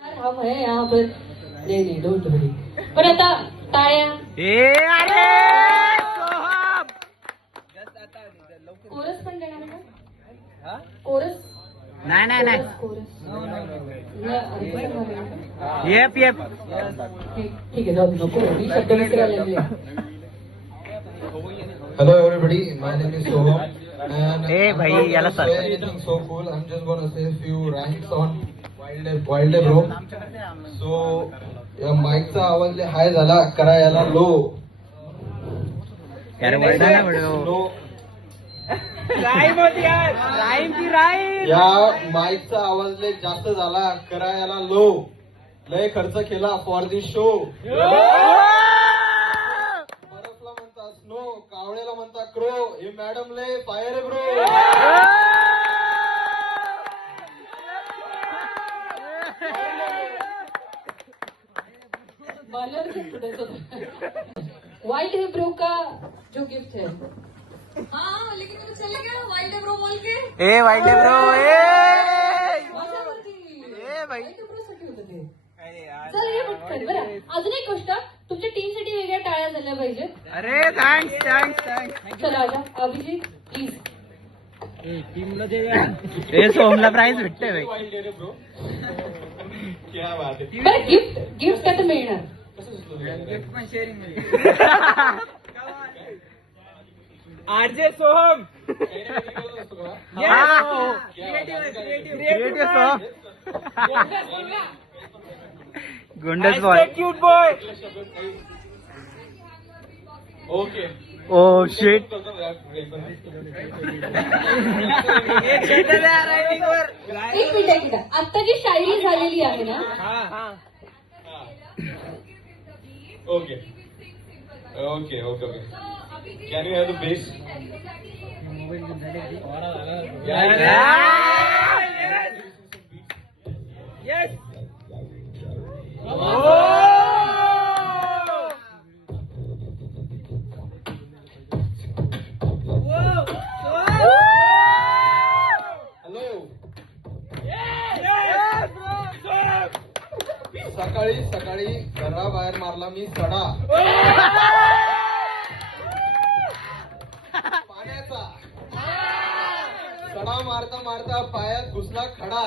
हम है यहाँ पर. नहीं डोंट वरी. पण आता टाळ्या. अरे सोहम कोरस पण देणार का? कोरस नाही कोरस. येप ठीक आहे जाऊ दे, नको मी शब्द विसरायला लागले. Hello everybody, my name is Soham and Hey, I'm bhai, not yalla gonna say sir. anything so cool. I'm just gonna say a few rhymes on Wild Day Bro. So या माईकचा आवाज लय हाय झाला, करा याला लो. यार वरडा ना low. Rhyme होती यार, राईम की राईम. या माईकचा आवाज लय जास्त झाला, करा याला लो. लय खर्च केला फॉर दिस शो. बर्फला म्हणता स्नो, कावळ्याला म्हणता क्रो. हे मॅडम लय फायर ब्रो. वाइल्ड है ब्रो का जो गिफ्ट है. हाँ लेकिन वो चले गया वाइल्ड ब्रो बोल के. ए वाईट ब्रो माझ्यावरती भाई. Wild Bro साठी होतं ते. चल हे पटकन. बरं अजून एक गोष्ट, तुमच्या टीम साठी वेगळ्या टाळ्या झाल्या पाहिजेत. अरे थँक्स. चला राजा अभिजित प्लीज. हे सोहमला प्राइज भेटते भाई. बरं गिफ्ट काय तर मिळणार. आरजे सोहम. क्रिएटिव्ह सोहम. गुंडस boy. Cute boy. Okay. Oh shit. एक मिनिट आता जी शायरी झालेली आहे ना, Okay. Can you have the bass? Yes. Hello. सकाळी घराबाहेर मारला मी सडा. पाण्याचा सडा मारता पायात घुसला खडा.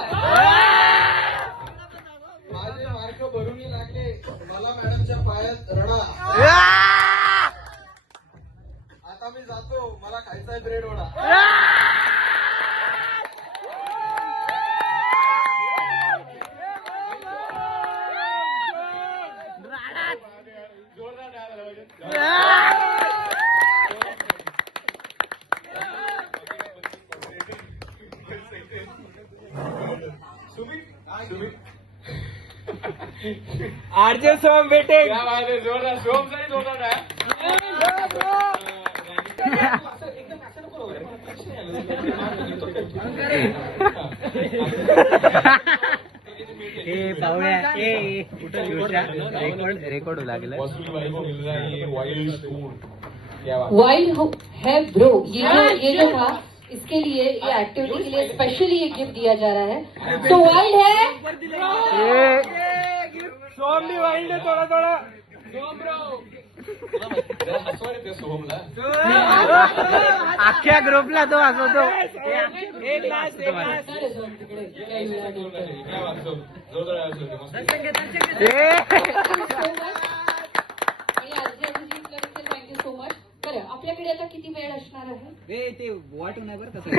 माझे मार्क भरून लागले, मला मॅडमच्या पायात रडा. आता मी जातो, मला खायचा ब्रेड वडा. आरजे सोहम बेटे. क्या बात है, जोरदार. सोहमसाठी जोरदार आहे. ए पाहुण्या रेकॉर्ड होऊ लागलं. वाइल्ड है ब्रो ये जो था, इसके लिए ये एक्टिविटी के लिए स्पेशली ये गिफ्ट दिया जा रहा है. तो वाइल्ड है सोहम भी वाईल्ड आहे थोडा. सोहमला अख्ख्या ग्रुपला तो हसवतो. एक लास्ट. Thank you so much. बरं आपल्याकडे आता किती वेळ असणार आहे? ते वाटून नाही बरं कसं.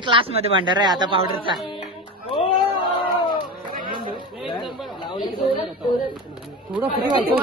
क्लास मध्ये भांडार आहे आता पावडरचा. थोडं फ्री व्हायचं.